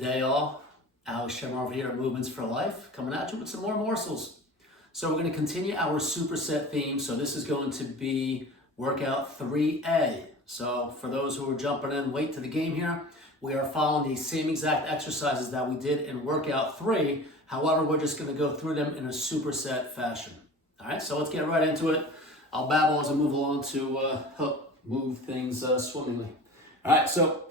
Good day, all. Alex Sherman over here at Movements for Life, coming at you with some more morsels. So we're going to continue our superset theme. So this is going to be workout 3A. So for those who are jumping in late to the game here, we are following the same exact exercises that we did in workout 3. However, we're just going to go through them in a superset fashion. All right, so let's get right into it. I'll babble as I move along to help move things swimmingly. All right, so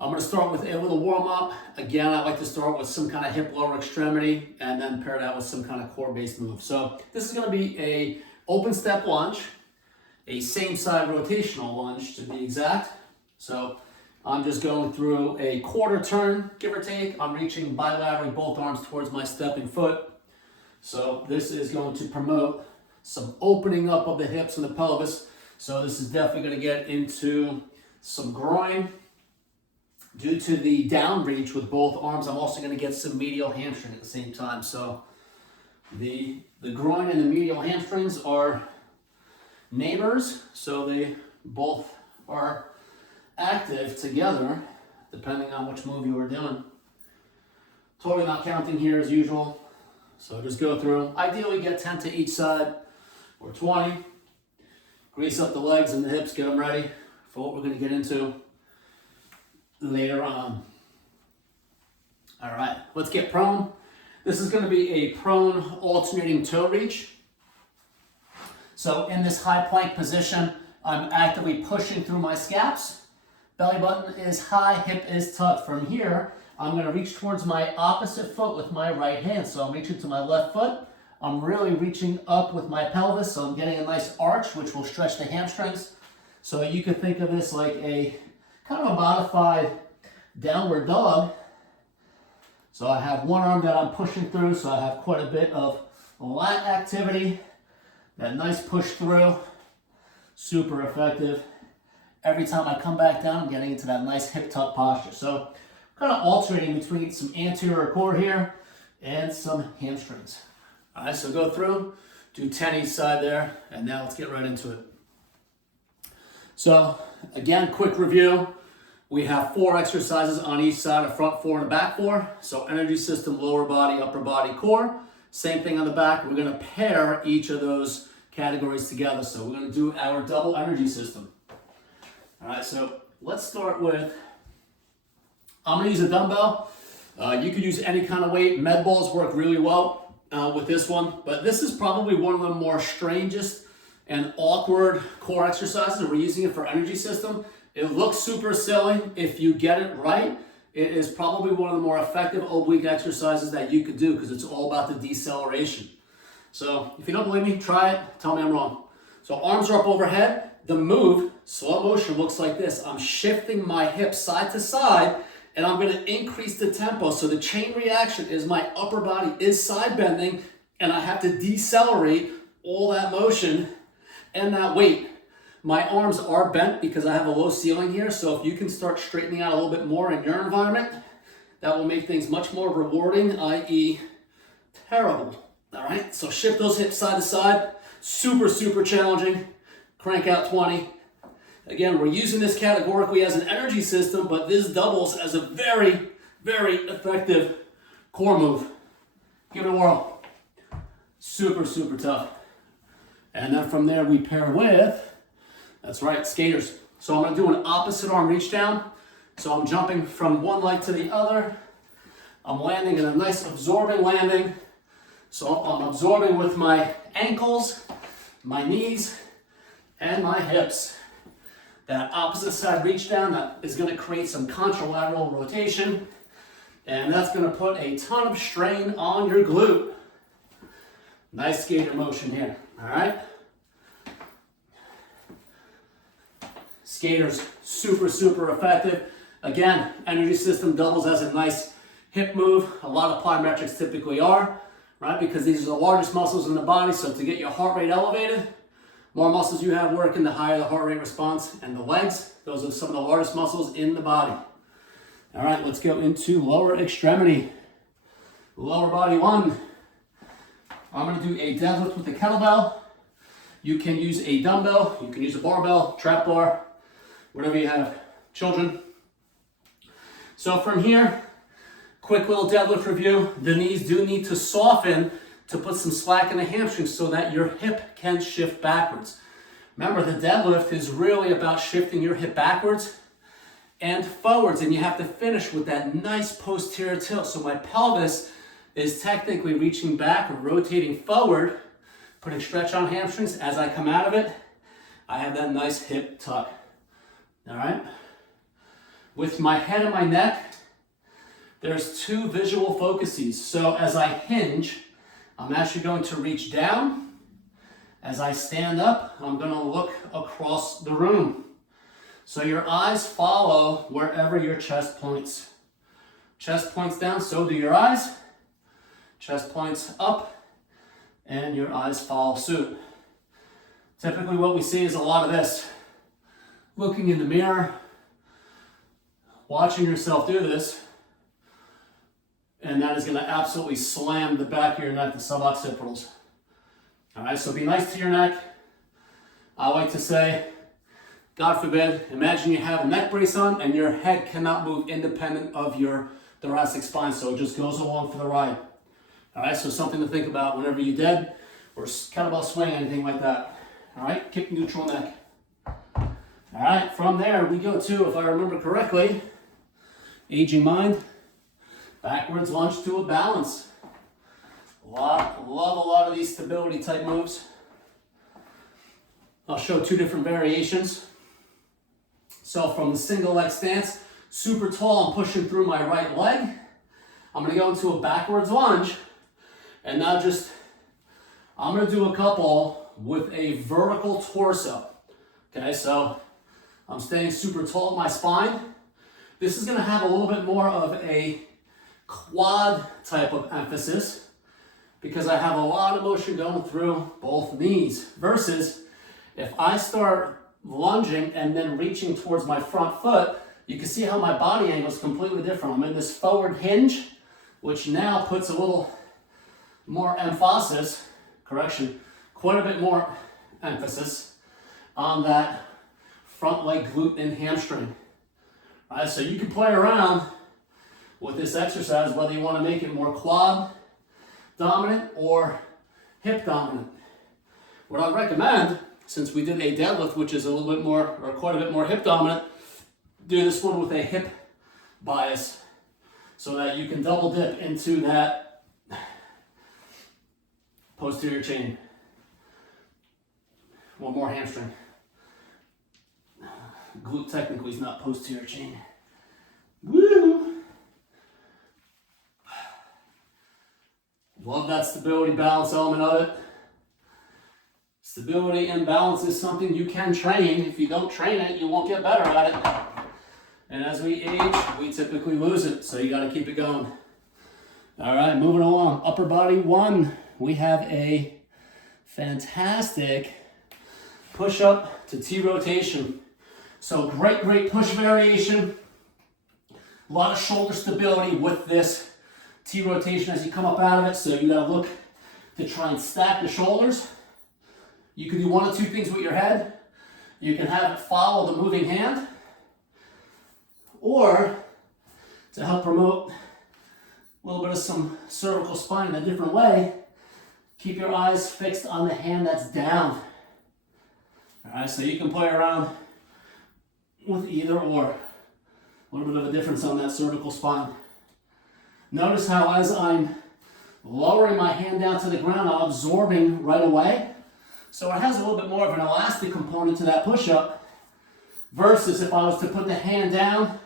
I'm going to start with a little warm-up. Again, I like to start with some kind of hip lower extremity and then pair that with some kind of core-based move. So this is going to be a open step lunge, a same side rotational lunge to be exact. So I'm just going through a quarter turn, give or take. I'm reaching bilaterally both arms towards my stepping foot. So this is going to promote some opening up of the hips and the pelvis. So this is definitely going to get into some groin. Due to the down reach with both arms, I'm also going to get some medial hamstring at the same time. So the groin and the medial hamstrings are neighbors, so they both are active together, depending on which move you are doing. Totally not counting here as usual. So just go through. Ideally get 10 to each side or 20. Grease up the legs and the hips, get them ready for what we're going to get into later on. All right, let's get prone. This is going to be a prone alternating toe reach. So in this high plank position, I'm actively pushing through my scaps. Belly button is high, hip is tucked. From here, I'm going to reach towards my opposite foot with my right hand. So I'm reaching to my left foot. I'm really reaching up with my pelvis, so I'm getting a nice arch, which will stretch the hamstrings. So you could think of this like a kind of a modified downward dog. So I have one arm that I'm pushing through, so I have quite a bit of lat activity. That nice push through, super effective. Every time I come back down, I'm getting into that nice hip tuck posture. So kind of alternating between some anterior core here and some hamstrings. All right, so go through, do 10 each side there, and now let's get right into it. So again, quick review. We have 4 exercises on each side, a front 4 and a back 4. So energy system, lower body, upper body, core. Same thing on the back. We're going to pair each of those categories together. So we're going to do our double energy system. All right, so let's start with, I'm going to use a dumbbell. You could use any kind of weight. Med balls work really well with this one. But this is probably one of the more strangest and awkward core exercises. We're using it for energy system. It looks super silly. If you get it right, it is probably one of the more effective oblique exercises that you could do because it's all about the deceleration. So if you don't believe me, try it. Tell me I'm wrong. So arms are up overhead. The move, slow motion, looks like this. I'm shifting my hips side to side, and I'm going to increase the tempo. So the chain reaction is my upper body is side bending, and I have to decelerate all that motion and that weight. My arms are bent because I have a low ceiling here, so if you can start straightening out a little bit more in your environment, that will make things much more rewarding, i.e. terrible. All right, so shift those hips side to side. Super, super challenging. Crank out 20. Again, we're using this categorically as an energy system, but this doubles as a very, very effective core move. Give it a whirl. Super, super tough. And then from there we pair with, that's right, skaters. So I'm going to do an opposite arm reach down. So I'm jumping from one leg to the other. I'm landing in a nice absorbing landing. So I'm absorbing with my ankles, my knees, and my hips. That opposite side reach down, that is going to create some contralateral rotation. And that's going to put a ton of strain on your glute. Nice skater motion here, all right? Skaters, super, super effective. Again, energy system doubles as a nice hip move. A lot of plyometrics typically are, right? Because these are the largest muscles in the body. So to get your heart rate elevated, more muscles you have working, the higher the heart rate response. And the legs, those are some of the largest muscles in the body. All right, let's go into lower extremity. Lower body 1. I'm going to do a deadlift with a kettlebell. You can use a dumbbell, you can use a barbell, trap bar, whatever you have. Children. So from here, Quick little deadlift review. The knees do need to soften to put some slack in the hamstrings so that your hip can shift backwards. Remember, the deadlift is really about shifting your hip backwards and forwards, and you have to finish with that nice posterior tilt. So my pelvis is technically reaching back or rotating forward, putting stretch on hamstrings. As I come out of it, I have that nice hip tuck. All right? With my head and my neck, there's two visual focuses. So as I hinge, I'm actually going to reach down. As I stand up, I'm going to look across the room. So your eyes follow wherever your chest points. Chest points down, so do your eyes. Chest points up, and your eyes follow suit. Typically what we see is a lot of this. Looking in the mirror, watching yourself do this, and that is going to absolutely slam the back of your neck, the suboccipitals. All right, so be nice to your neck. I like to say, God forbid, imagine you have a neck brace on and your head cannot move independent of your thoracic spine, so it just goes along for the ride. All right, so something to think about whenever you're dead or kettlebell swing, anything like that. All right, kick neutral neck. All right, from there we go to, if I remember correctly, aging mind, backwards lunge to a balance. Love a lot of these stability type moves. I'll show two different variations. So from the single leg stance, super tall, I'm pushing through my right leg. I'm gonna go into a backwards lunge, and now I'm gonna do a couple with a vertical torso. Okay, so I'm staying super tall at my spine. This is gonna have a little bit more of a quad type of emphasis because I have a lot of motion going through both knees versus if I start lunging and then reaching towards my front foot, you can see how my body angle is completely different. I'm in this forward hinge, which now puts a little more emphasis, quite a bit more emphasis on that front leg glute and hamstring. All right, so you can play around with this exercise, whether you want to make it more quad dominant or hip dominant. What I recommend, since we did a deadlift, which is a little bit more, or quite a bit more hip dominant, do this one with a hip bias so that you can double dip into that posterior chain. One more hamstring. Glute technically is not posterior chain. Woo! Love that stability balance element of it. Stability and balance is something you can train. If you don't train it, you won't get better at it. And as we age, we typically lose it, so you got to keep it going. All right, moving along. Upper body one. We have a fantastic push-up to T-rotation. So great push variation. A lot of shoulder stability with this T-rotation as you come up out of it. So you got to look to try and stack the shoulders. You can do one of two things with your head. You can have it follow the moving hand, or to help promote a little bit of some cervical spine in a different way, keep your eyes fixed on the hand that's down. All right, so you can play around with either or. A little bit of a difference on that cervical spine. Notice how as I'm lowering my hand down to the ground, I'm absorbing right away. So it has a little bit more of an elastic component to that push-up versus if I was to put the hand down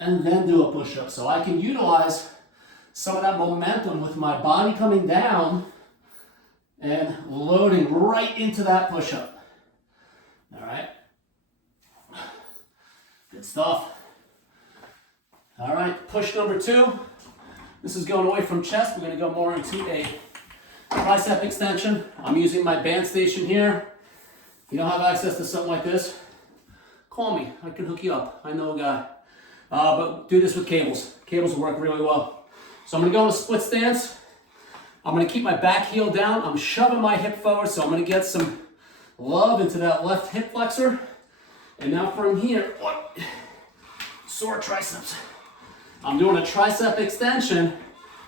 and then do a push-up. So I can utilize some of that momentum with my body coming down and loading right into that push-up. All right. Good stuff. All right, push number two. This is going away from chest. We're going to go more into a tricep extension. I'm using my band station here. If you don't have access to something like this, call me. I can hook you up. I know a guy. But do this with cables. Cables will work really well. So I'm going to go in a split stance. I'm going to keep my back heel down. I'm shoving my hip forward, so I'm going to get some love into that left hip flexor. And now from here, sore triceps. I'm doing a tricep extension,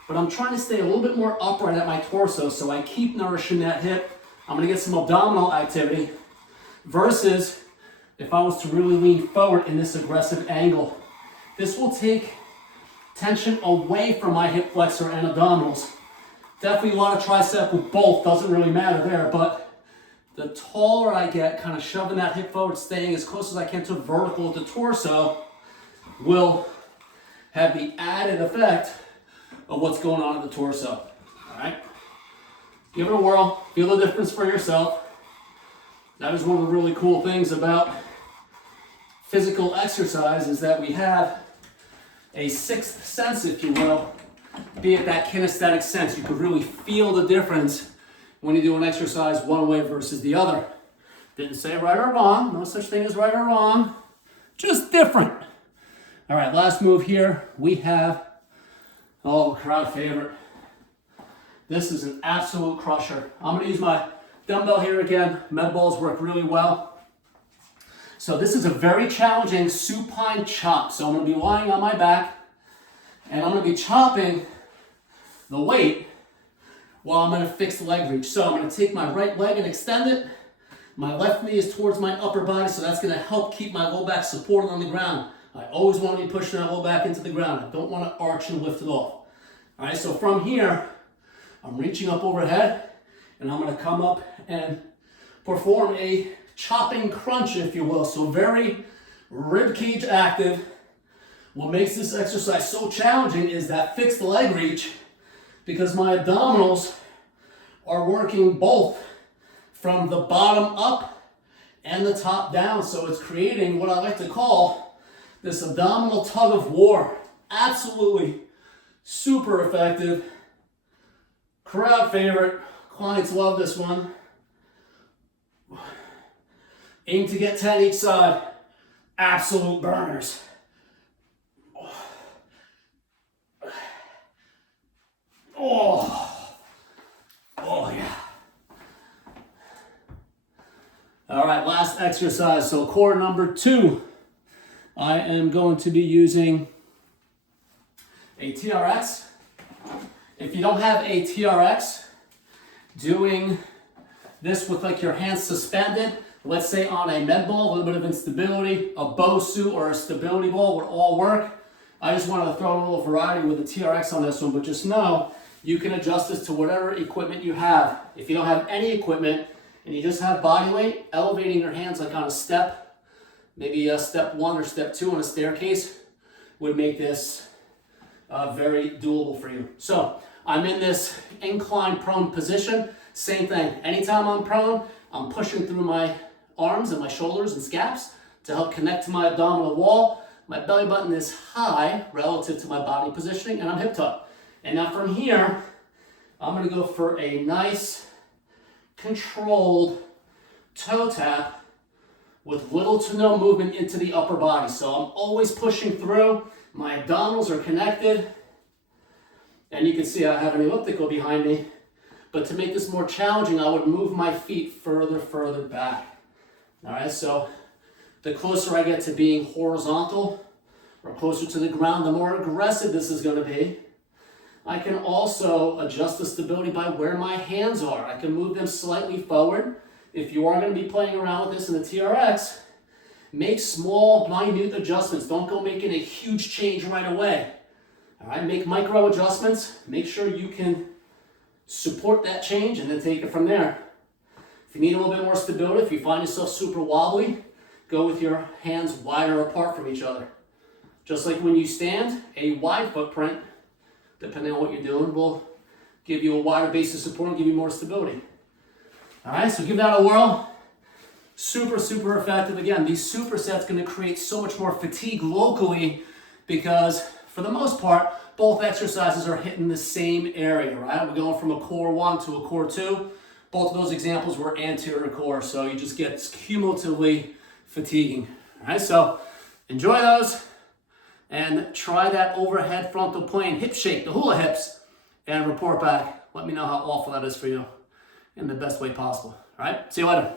but I'm trying to stay a little bit more upright at my torso so I keep nourishing that hip. I'm gonna get some abdominal activity versus if I was to really lean forward in this aggressive angle. This will take tension away from my hip flexor and abdominals. Definitely a lot of tricep with both, doesn't really matter there, but the taller I get, kind of shoving that hip forward, staying as close as I can to vertical with the torso, will have the added effect of what's going on in the torso. All right? Give it a whirl, feel the difference for yourself. That is one of the really cool things about physical exercise, is that we have a sixth sense, if you will, be it that kinesthetic sense. You can really feel the difference when you do an exercise one way versus the other. Didn't say right or wrong, no such thing as right or wrong, just different. All right, last move here, we have, oh, crowd favorite. This is an absolute crusher. I'm gonna use my dumbbell here again. Med balls work really well. So this is a very challenging supine chop. So I'm gonna be lying on my back and I'm gonna be chopping the weight while I'm in a fixed leg reach. So I'm gonna take my right leg and extend it. My left knee is towards my upper body, so that's gonna help keep my low back supported on the ground. I always want to be pushing that low back into the ground. I don't want to arch and lift it off. All right, so from here, I'm reaching up overhead, and I'm going to come up and perform a chopping crunch, if you will. So very rib cage active. What makes this exercise so challenging is that fixed leg reach, because my abdominals are working both from the bottom up and the top down. So it's creating what I like to call this abdominal tug of war. Absolutely super effective. Crowd favorite. Clients love this one. Aim to get 10 each side. Absolute burners. Oh, oh yeah. All right, last exercise. So core number 2. I am going to be using a TRX. If you don't have a TRX, doing this with like your hands suspended, let's say on a med ball, a little bit of instability, a BOSU or a stability ball would all work. I just wanted to throw in a little variety with the TRX on this one, but just know you can adjust this to whatever equipment you have. If you don't have any equipment and you just have body weight, elevating your hands like on a step, maybe a step 1 or step 2 on a staircase, would make this very doable for you. So I'm in this incline prone position. Same thing. Anytime I'm prone, I'm pushing through my arms and my shoulders and scaps to help connect to my abdominal wall. My belly button is high relative to my body positioning, and I'm hip tucked. And now from here, I'm going to go for a nice controlled toe tap with little to no movement into the upper body. So I'm always pushing through. My abdominals are connected. And you can see I have an elliptical behind me. But to make this more challenging, I would move my feet further back. All right, so the closer I get to being horizontal or closer to the ground, the more aggressive this is going to be. I can also adjust the stability by where my hands are. I can move them slightly forward. If you are going to be playing around with this in the TRX, make small, minute adjustments. Don't go making a huge change right away. All right, make micro adjustments. Make sure you can support that change and then take it from there. If you need a little bit more stability, if you find yourself super wobbly, go with your hands wider apart from each other. Just like when you stand, a wide footprint, depending on what you're doing, will give you a wider base of support and give you more stability. All right, so give that a whirl. Super effective. Again, these supersets going to create so much more fatigue locally because for the most part, both exercises are hitting the same area, right? We're going from a core 1 to a core 2. Both of those examples were anterior core, so you just get cumulatively fatiguing. All right, so enjoy those and try that overhead frontal plane hip shake, the hula hips, and report back. Let me know how awful that is for you in the best way possible. All right, see you later.